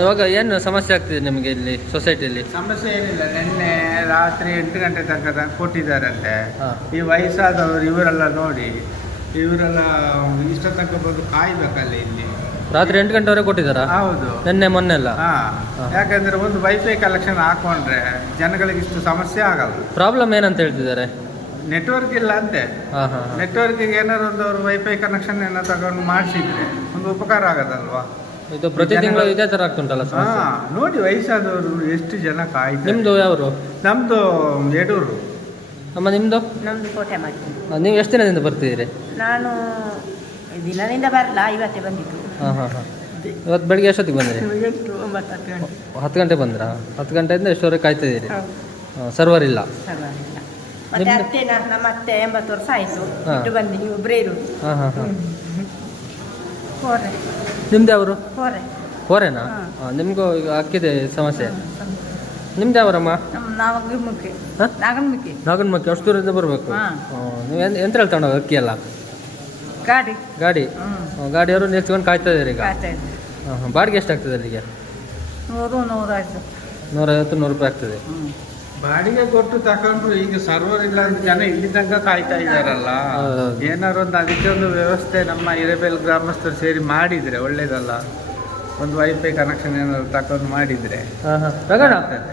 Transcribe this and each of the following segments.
ಇವಾಗ ಏನು ಸಮಸ್ಯೆ ಆಗ್ತಿದೆ ನಿಮಗೆ ಇಲ್ಲಿ ಸೊಸೈಟಿಯಲ್ಲಿ? ಸಮಸ್ಯೆ ಏನಿಲ್ಲ, ನಿನ್ನೆ ರಾತ್ರಿ 8 ಗಂಟೆ ತನಕ ಕೊಟ್ಟಿದ್ದಾರಂತೆ. ಈ ವಯಸ್ಸಾದವರು ಇವರೆಲ್ಲ ನೋಡಿ ಇವರೆಲ್ಲ ಇಷ್ಟ ತನಕ ಬಂದು ಕಾಯ್ಬೇಕಲ್ಲ ಇಲ್ಲಿ. ರಾತ್ರಿ 8 ಗಂಟೆವರೆಗೆ ಕೊಟ್ಟಿದ್ದಾರಾ? ಹೌದು, ನಿನ್ನೆ ಮೊನ್ನೆ ಎಲ್ಲ. ಯಾಕಂದ್ರೆ ಒಂದು ವೈಫೈ ಕಲೆಕ್ಷನ್ ಹಾಕೊಂಡ್ರೆ ಜನಗಳಿಗೆ ಇಷ್ಟು ಸಮಸ್ಯೆ ಆಗಲ್ಲ. ಪ್ರಾಬ್ಲಮ್ ಏನಂತ ಹೇಳ್ತಿದ್ದಾರೆ? ನೆಟ್ವರ್ಕ್ ಇಲ್ಲ ಅಂತೆ. ನೆಟ್ವರ್ಕಿಗೆ ಏನಾದ್ರು ಒಂದು ಅವರು ವೈಫೈ ಕನೆಕ್ಷನ್ ಏನೋ ತಗೊಂಡು ಮಾಡಿಸಿದ್ರೆ ಒಂದು ಉಪಕಾರ ಆಗೋದಲ್ವಾ? ಇದು ಪ್ರತಿ ತಿಂಗಳು ಇದೇ ಥರ ಆಗ್ತುಂಟಲ್ಲ? ನೋಡಿ ವಯಸ್ಸಾದವರು ಎಷ್ಟು ಜನ ಕಾಯ್ತಾರೆ. ನಿಮ್ಮದು ಯಾವರು? ನಮ್ಮದು ಯಡೂರು. ಅಮ್ಮ ನಿಮ್ಮದು? ನಮ್ಮದು ಕೋಟೆ ಮಾಡಿ. ನೀವು ಎಷ್ಟು ದಿನದಿಂದ ಬರ್ತಿದ್ದೀರಿ? ನಾನು ದಿನದಿಂದ ಬರಲ್ಲ, ಇವತ್ತೇ ಬಂದಿದ್ದು. ಇವತ್ತು ಬೆಳಿಗ್ಗೆ ಎಷ್ಟೊತ್ತಿಗೆ ಬಂದಿರಿ? 10 ಗಂಟೆ ಬಂದ್ರಾ? 10 ಗಂಟೆಯಿಂದ ಎಷ್ಟುವರೆಗೆ ಕಾಯ್ತಿದ್ದೀರಿ? ಸರ್ವರ್ ಇಲ್ಲ. ಮತ್ತೆ ಅತ್ತೆ, ನಮ್ಮ ಅತ್ತೆ 80 ವರ್ಷ ಆಯಿತು, ಇಟ್ಟು ಬಂದು ನೀವು ಒಬ್ಬರೇ ಇರೋದು. ಹೋರೆ. ನಿಮ್ದು ಯಾವರು? ಹೋರೆ. ಹೋರೆನಾ? ನಿಮಗೂ ಈಗ ಅಕ್ಕಿದೆ ಸಮಸ್ಯೆ. ನಿಮ್ದು ಯಾವರಮ್ಮ? ನಾಗನಮುಖಿ. ನಾಗನಮುಖಿ. ಅಷ್ಟು ದೂರದಿಂದ ಬರಬೇಕು. ನೀವು ಎಂತ್ರಲ್ಲಿ ತಗೊಂಡೋಗ ಅಕ್ಕಿ ಎಲ್ಲ? ಗಾಡಿ. ಗಾಡಿಯವರು ನಿಲ್ಸ್ಕೊಂಡು ಕಾಯ್ತಾ ಇದ್ದೀರಿ ಈಗ? ಬಾಡಿಗೆ ಎಷ್ಟಾಗ್ತದೆ ಅಲ್ಲಿಗೆ? 100-150. 150-100 ರೂಪಾಯಿ ಆಗ್ತದೆ. ಬಾಡಿಗೆ ಕೊಟ್ಟು ತಗೊಂಡ್ರು ಈಗ ಸರ್ವರ್ ಇಲ್ಲ ಅಂತ ಜನ ಇಲ್ಲಿ ತನಕ ಕಾಯ್ತಾ ಇದ್ದಾರಲ್ಲ. ಏನಾರು ಒಂದು ಅದಕ್ಕೆ ಒಂದು ವ್ಯವಸ್ಥೆ ನಮ್ಮ ಹಿರೇಬೇಲ್ ಗ್ರಾಮಸ್ಥರು ಸೇರಿ ಮಾಡಿದ್ರೆ ಒಳ್ಳೇದಲ್ಲ. ಒಂದು ವೈಫೈ ಕನೆಕ್ಷನ್ ಏನಾದ್ರು ತಗೊಂಡು ಮಾಡಿದ್ರೆ ಆಗ್ತದೆ.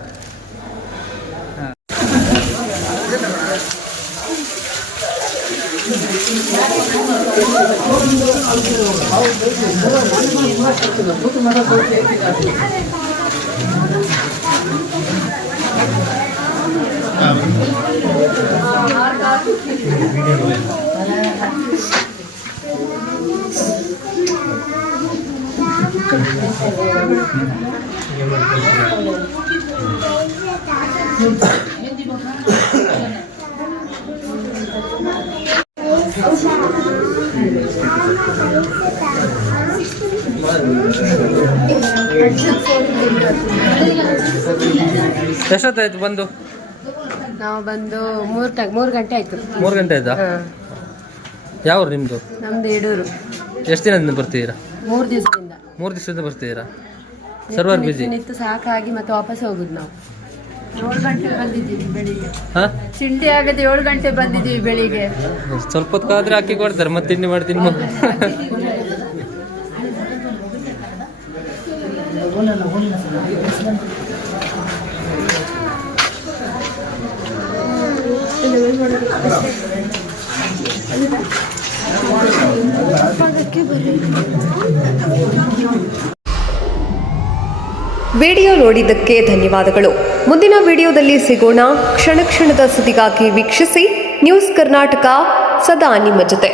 ಎಷ್ಟೊತ್ತಾಯ್ತು ಬಂದು? ನಾವು ಬಂದು 3 ಗಂಟೆ ಆಯ್ತು. 3 ಗಂಟೆ ಆಯ್ತಾ? ಯಾವ ನಿಮ್ಮದು? ನಮ್ದು ಯಡೂರು. ಎಷ್ಟು ದಿನದಿಂದ ಬರ್ತಿದ್ದೀರಾ? 3 ದಿವಸದಿಂದ. 3 ದಿವಸದಿಂದ ಬರ್ತಿದ್ದೀರಾ? ಸರ್ವರ್ ಬಿಸಿ ನಿಂತು ಸಾಕಾಗಿ ಮತ್ತೆ ವಾಪಸ್ ಹೋಗುದು. ನಾವು 7 ಗಂಟೆ ಬಂದಿದ್ದೀವಿ ಬೆಳಿಗ್ಗೆ. ಚಿಂತೆ ಆಗದೆ 7 ಗಂಟೆ ಬಂದಿದ್ದೀವಿ ಬೆಳಿಗ್ಗೆ. ಸ್ವಲ್ಪ ಹೊತ್ತಾದ್ರೆ ಅಕ್ಕಿ ಕೊಡ್ತಾರೆ, ಮತ್ತೆ ತಿಂಡಿ ಮಾಡ್ತೀನಿ. ವಿಡಿಯೋ ನೋಡಿದ್ದಕ್ಕೆ ಧನ್ಯವಾದಗಳು. ಮುಂದಿನ ವಿಡಿಯೋದಲ್ಲಿ ಸಿಗೋಣ. ಕ್ಷಣ ಕ್ಷಣದ ಸುದ್ದಿಗಾಗಿ ವೀಕ್ಷಿಸಿ ನ್ಯೂಸ್ ಕರ್ನಾಟಕ, ಸದಾ ನಿಮ್ಮ ಜೊತೆ.